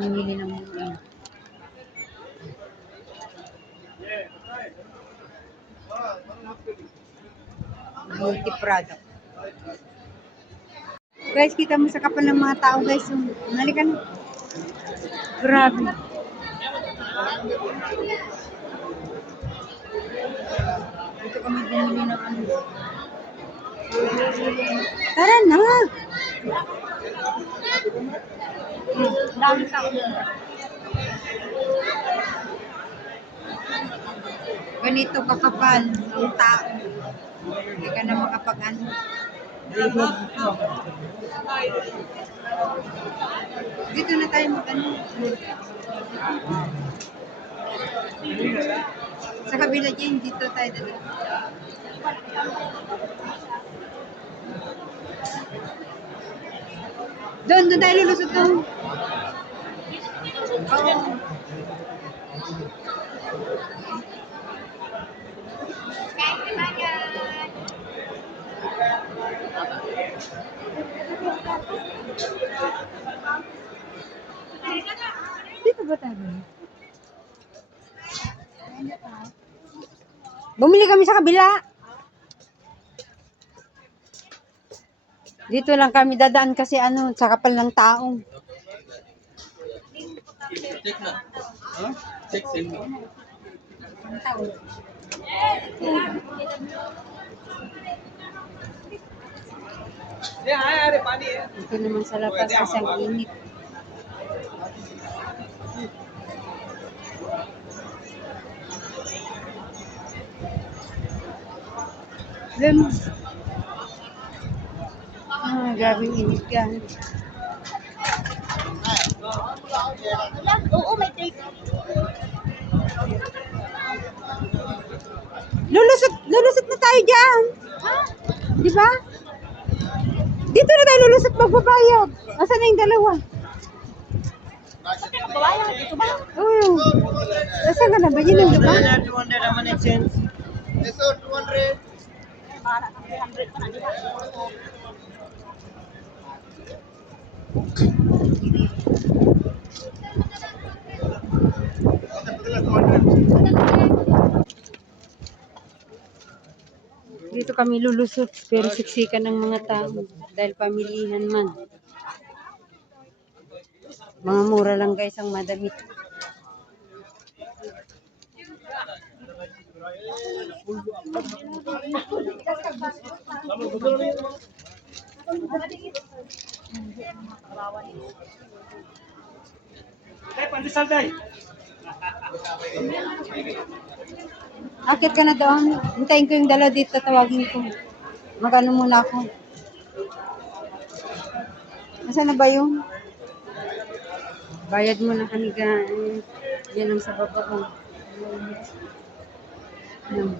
Bumili ng multi-product. Guys, kita mo sa kapal ng mga tao, guys. Nalikan. Grabe. Dito kami bumili ng ano. Tara na! Dami sa ganito kakapal ng tao. Hindi ka na makapag-ano. Dito na tayo mag-ano. Sa kabila dyan, dito tayo dito. Doon tayo lulusot doon. Oo. Dito ba tayo? Bumili kami sa kabila. Dito lang kami dadaan kasi ano, sa kapal ng tao. Check na. Huh? Check send me. Ito naman sa labas kasi ang init. Grabing init yan. Oo, may take. Lulusot na tayo dyan. Di ba? Dito na tayo lulusot magbabayad. Asan na yung dalawa? Babayan, dito ba? Oo. Asan ka na ba? Yun ang diba? 200 naman exchange. Yes, sir, 200. Para kang 300 pa na, di ba? Dito kami lulusot pero siksikan ng mga tao dahil pamilihan man. Mga mura lang guys ang madamit. Akit ka na doon. Hintayin ko yung dalawa dito. Tawagin ko. Magano muna ako. Nasaan na ba yung? Bayad mo na kami guys. Yan ang sa baba ko. Yan.